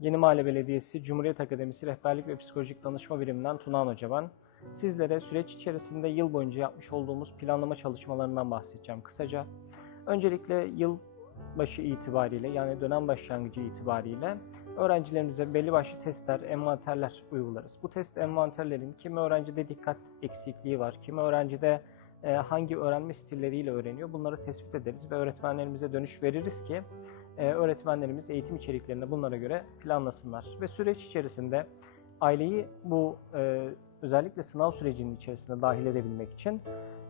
Yeni Mahalle Belediyesi Cumhuriyet Akademisi Rehberlik ve Psikolojik Danışma Biriminden Tunağan Hoca ben. Sizlere süreç içerisinde yıl boyunca yapmış olduğumuz planlama çalışmalarından bahsedeceğim kısaca. Öncelikle yıl başı itibariyle yani dönem başlangıcı itibariyle öğrencilerimize belli başlı testler, envanterler uygularız. Bu test envanterlerin kimi öğrencide dikkat eksikliği var, kimi öğrencide e, hangi öğrenme stilleriyle öğreniyor bunları tespit ederiz ve öğretmenlerimize dönüş veririz ki e, öğretmenlerimiz eğitim içeriklerini bunlara göre planlasınlar. Ve süreç içerisinde aileyi bu e, özellikle sınav sürecinin içerisine dahil edebilmek için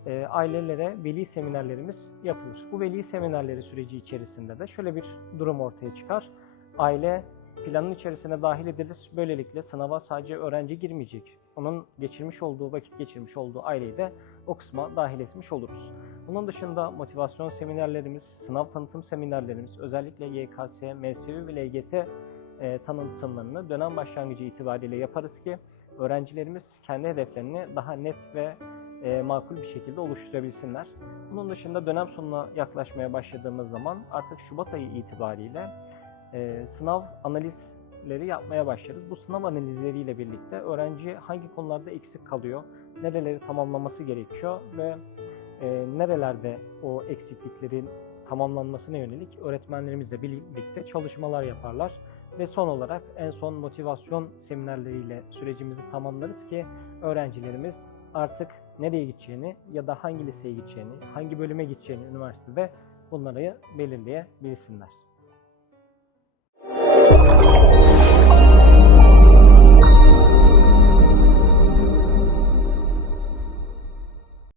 e, ailelere veli seminerlerimiz yapılır. Bu veli seminerleri süreci içerisinde de şöyle bir durum ortaya çıkar. Aile planın içerisine dahil edilir. Böylelikle sınava sadece öğrenci girmeyecek. Onun geçirmiş olduğu, vakit geçirmiş olduğu aileyi de o kısma dahil etmiş oluruz. Bunun dışında motivasyon seminerlerimiz, sınav tanıtım seminerlerimiz, özellikle YKS, MSV ve LGS e, tanıtımlarını dönem başlangıcı itibariyle yaparız ki öğrencilerimiz kendi hedeflerini daha net ve e, makul bir şekilde oluşturabilsinler. Bunun dışında dönem sonuna yaklaşmaya başladığımız zaman artık Şubat ayı itibariyle e, sınav analizleri yapmaya başlarız. Bu sınav analizleriyle birlikte öğrenci hangi konularda eksik kalıyor, nereleri tamamlaması gerekiyor ve e, nerelerde o eksikliklerin tamamlanmasına yönelik öğretmenlerimizle birlikte çalışmalar yaparlar. Ve son olarak en son motivasyon seminerleriyle sürecimizi tamamlarız ki öğrencilerimiz artık nereye gideceğini ya da hangi liseye gideceğini, hangi bölüme gideceğini üniversitede bunları belirleyebilsinler.